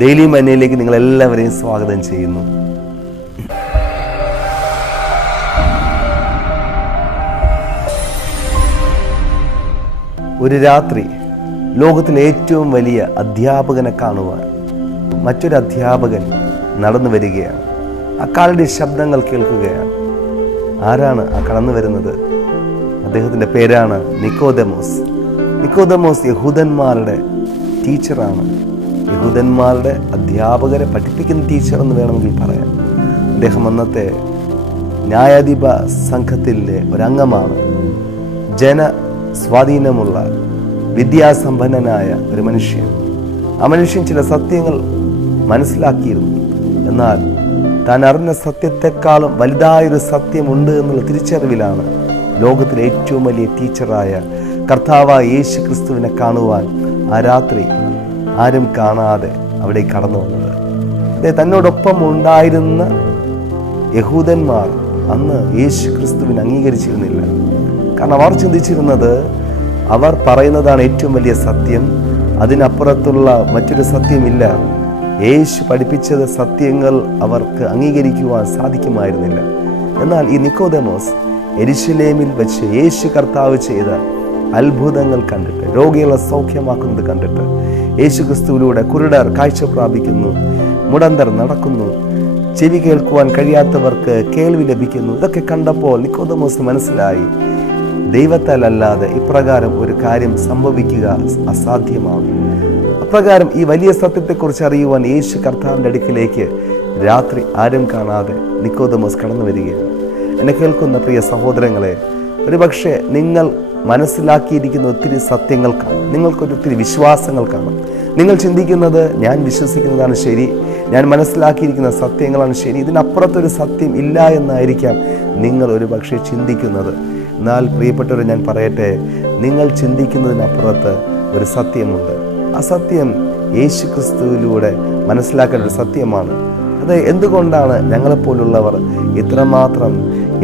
Daily മന്നയിലേക്ക് നിങ്ങളെല്ലാവരെയും സ്വാഗതം ചെയ്യുന്നു. ഒരു രാത്രി ലോകത്തിലെ ഏറ്റവും വലിയ അധ്യാപകനെ കാണുവാൻ മറ്റൊരു അധ്യാപകൻ നടന്നു വരികയാണ്. അക്കാളുടെ ശബ്ദങ്ങൾ കേൾക്കുകയാണ്. ആരാണ് ആ കടന്നു വരുന്നത്? അദ്ദേഹത്തിൻ്റെ പേരാണ് നിക്കോദെമോസ്. നിക്കോദെമോസ് യഹൂദന്മാരുടെ ടീച്ചറാണ്. യഹൂദന്മാരുടെ അധ്യാപകരെ പഠിപ്പിക്കുന്ന ടീച്ചർ എന്ന് വേണമെങ്കിൽ പറയാം. അദ്ദേഹം അന്നത്തെ ന്യായാധിപ സംഘത്തിലെ ഒരംഗമാണ്. സ്വാധീനമുള്ള വിദ്യാസമ്പന്നനായ ഒരു മനുഷ്യൻ. ആ മനുഷ്യൻ ചില സത്യങ്ങൾ മനസ്സിലാക്കിയിരുന്നു. എന്നാൽ താൻ അറിഞ്ഞ സത്യത്തെക്കാളും വലുതായൊരു സത്യമുണ്ട് എന്നുള്ള തിരിച്ചറിവിലാണ് ലോകത്തിലെ ഏറ്റവും വലിയ ടീച്ചറായ കർത്താവായ യേശു ക്രിസ്തുവിനെ കാണുവാൻ ആ രാത്രി ആരും കാണാതെ അവിടെ കടന്നു വന്നത്. തന്നോടൊപ്പം ഉണ്ടായിരുന്ന യഹൂദന്മാർ അന്ന് യേശു ക്രിസ്തുവിനെ അംഗീകരിച്ചിരുന്നില്ല. കാരണം അവർ ചിന്തിച്ചിരുന്നത് അവർ പറയുന്നതാണ് ഏറ്റവും വലിയ സത്യം, അതിനപ്പുറത്തുള്ള മറ്റൊരു സത്യമില്ല. യേശു പഠിപ്പിച്ചത് സത്യങ്ങൾ അവർക്ക് അംഗീകരിക്കുവാൻ സാധിക്കുമായിരുന്നില്ല. എന്നാൽ ഈ നിക്കോദെമോസ് യെരുശലേമിൽ വെച്ച് യേശു കർത്താവ് ചെയ്ത അത്ഭുതങ്ങൾ കണ്ടിട്ട്, രോഗികളെ സൗഖ്യമാക്കുന്നത് കണ്ടിട്ട്, യേശു ക്രിസ്തുവിലൂടെ കുരുടർ കാഴ്ച പ്രാപിക്കുന്നു, മുടന്തർ നടക്കുന്നു, ചെവി കേൾക്കുവാൻ കഴിയാത്തവർക്ക് കേൾവി ലഭിക്കുന്നു, ഇതൊക്കെ കണ്ടപ്പോൾ നിക്കോദെമോസ് മനസ്സിലായി, ദൈവത്താൽ അല്ലാതെ ഇപ്രകാരം ഒരു കാര്യം സംഭവിക്കുക അസാധ്യമാണ്. അപ്രകാരം ഈ വലിയ സത്യത്തെക്കുറിച്ച് അറിയുവാൻ യേശു കർത്താവിൻ്റെ അടുക്കിലേക്ക് രാത്രി ആരും കാണാതെ നിക്കോദെമോസ് കടന്നു വരികയാണ്. എന്നെ കേൾക്കുന്ന പ്രിയ സഹോദരങ്ങളെ, ഒരുപക്ഷെ നിങ്ങൾ മനസ്സിലാക്കിയിരിക്കുന്ന ഒത്തിരി സത്യങ്ങൾ കാണും, നിങ്ങൾക്കൊരൊത്തിരി വിശ്വാസങ്ങൾ കാണും. നിങ്ങൾ ചിന്തിക്കുന്നത് ഞാൻ വിശ്വസിക്കുന്നതാണ് ശരി, ഞാൻ മനസ്സിലാക്കിയിരിക്കുന്ന സത്യങ്ങളാണ് ശരി, ഇതിനപ്പുറത്തൊരു സത്യം ഇല്ല എന്നായിരിക്കാം നിങ്ങൾ ഒരുപക്ഷെ ചിന്തിക്കുന്നത്. എന്നാൽ പ്രിയപ്പെട്ടവരെ, ഞാൻ പറയട്ടെ, നിങ്ങൾ ചിന്തിക്കുന്നതിനപ്പുറത്ത് ഒരു സത്യമുണ്ട്. ആ സത്യം യേശു ക്രിസ്തുവിലൂടെ മനസ്സിലാക്കേണ്ട ഒരു സത്യമാണ്. അത് എന്തുകൊണ്ടാണ് ഞങ്ങളെപ്പോലുള്ളവർ ഇത്രമാത്രം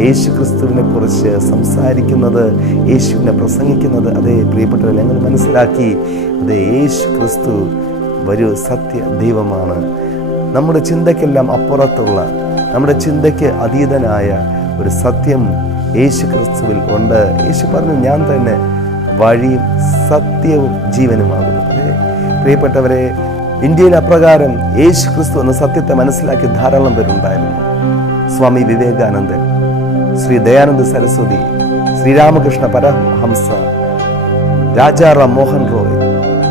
യേശു ക്രിസ്തുവിനെ കുറിച്ച് സംസാരിക്കുന്നത്, യേശുവിനെ പ്രസംഗിക്കുന്നത്? അതേ പ്രിയപ്പെട്ടവരെ, ഞങ്ങൾ മനസ്സിലാക്കി, അതേ യേശു ക്രിസ്തു ഒരു സത്യ ദൈവമാണ്. നമ്മുടെ ചിന്തയ്ക്കെല്ലാം അപ്പുറത്തുള്ള, നമ്മുടെ ചിന്തയ്ക്ക് അതീതനായ ഒരു സത്യം യേശു ക്രിസ്തുവിൽ ഉണ്ട്. യേശു പറഞ്ഞു, ഞാൻ തന്നെ വഴിയും സത്യവും ജീവനുമാകുന്നു. പ്രിയപ്പെട്ടവരെ, ഇന്ത്യയിൽ അപ്രകാരം യേശു ക്രിസ്തു എന്ന സത്യത്തെ മനസ്സിലാക്കി ധാരാളം പേരുണ്ടായിരുന്നു. സ്വാമി വിവേകാനന്ദൻ, ശ്രീ ദയാനന്ദ സരസ്വതി, ശ്രീരാമകൃഷ്ണ പരമഹംസ, രാജാറാം മോഹൻ റോയ്,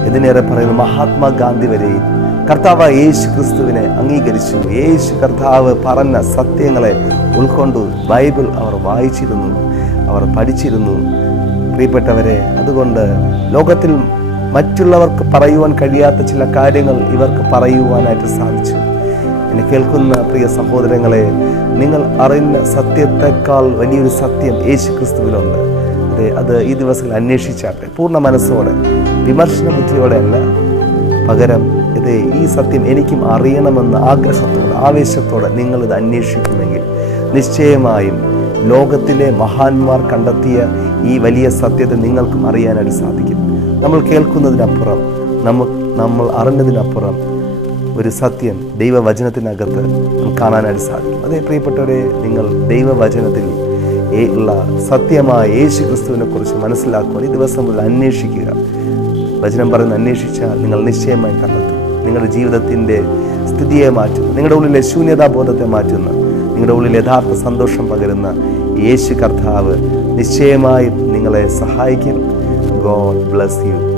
ഇതിനേറെ പറയുന്ന മഹാത്മാഗാന്ധി വരെയും കർത്താവ് യേശു ക്രിസ്തുവിനെ അംഗീകരിച്ചു. യേശു കർത്താവ് പറഞ്ഞ സത്യങ്ങളെ ഉൾക്കൊണ്ടു. ബൈബിൾ അവർ വായിച്ചിരുന്നു, അവർ പഠിച്ചിരുന്നു. പ്രിയപ്പെട്ടവരെ, അതുകൊണ്ട് ലോകത്തിൽ മറ്റുള്ളവർക്ക് പറയുവാൻ കഴിയാത്ത ചില കാര്യങ്ങൾ ഇവർക്ക് പറയുവാനായിട്ട് സാധിച്ചു. എന്നെ കേൾക്കുന്ന പ്രിയ സഹോദരങ്ങളെ, നിങ്ങൾ അറിയുന്ന സത്യത്തെക്കാൾ വലിയൊരു സത്യം യേശു ക്രിസ്തുവിലുണ്ട്. അത് ഈ ദിവസങ്ങളിൽ അന്വേഷിച്ചാട്ടെ, പൂർണ്ണ മനസ്സോടെ, വിമർശന ബുദ്ധിയോടെ അല്ല, പകരം ഈ സത്യം എനിക്കും അറിയണമെന്ന ആഗ്രഹത്തോടെ, ആവേശത്തോടെ നിങ്ങളിത് അന്വേഷിക്കുമെങ്കിൽ നിശ്ചയമായും ലോകത്തിലെ മഹാന്മാർ കണ്ടെത്തിയ ഈ വലിയ സത്യത്തെ നിങ്ങൾക്കും അറിയാനായിട്ട് സാധിക്കും. നമ്മൾ കേൾക്കുന്നതിനപ്പുറം, നമ്മൾ അറിഞ്ഞതിനപ്പുറം ഒരു സത്യം ദൈവവചനത്തിനകത്ത് കാണാനായിട്ട് സാധിക്കും. അതേ പ്രിയപ്പെട്ടവരെ, നിങ്ങൾ ദൈവവചനത്തിൽ ഉള്ള സത്യമായ യേശു ക്രിസ്തുവിനെ കുറിച്ച് മനസ്സിലാക്കുവാൻ ഈ ദിവസം മുതൽ അന്വേഷിക്കുക. വചനം പറയുന്ന അന്വേഷിച്ചാൽ നിങ്ങൾ നിശ്ചയമായി കണ്ടെത്തും. നിങ്ങളുടെ ജീവിതത്തിൻ്റെ സ്ഥിതിയെ മാറ്റുന്ന, നിങ്ങളുടെ ഉള്ളിലെ ശൂന്യതാബോധത്തെ മാറ്റുന്ന, നിങ്ങളുടെ ഉള്ളിൽ യഥാർത്ഥ സന്തോഷം പകരുന്ന യേശു കർത്താവ് നിശ്ചയമായും നിങ്ങളെ സഹായിക്കും. God bless you.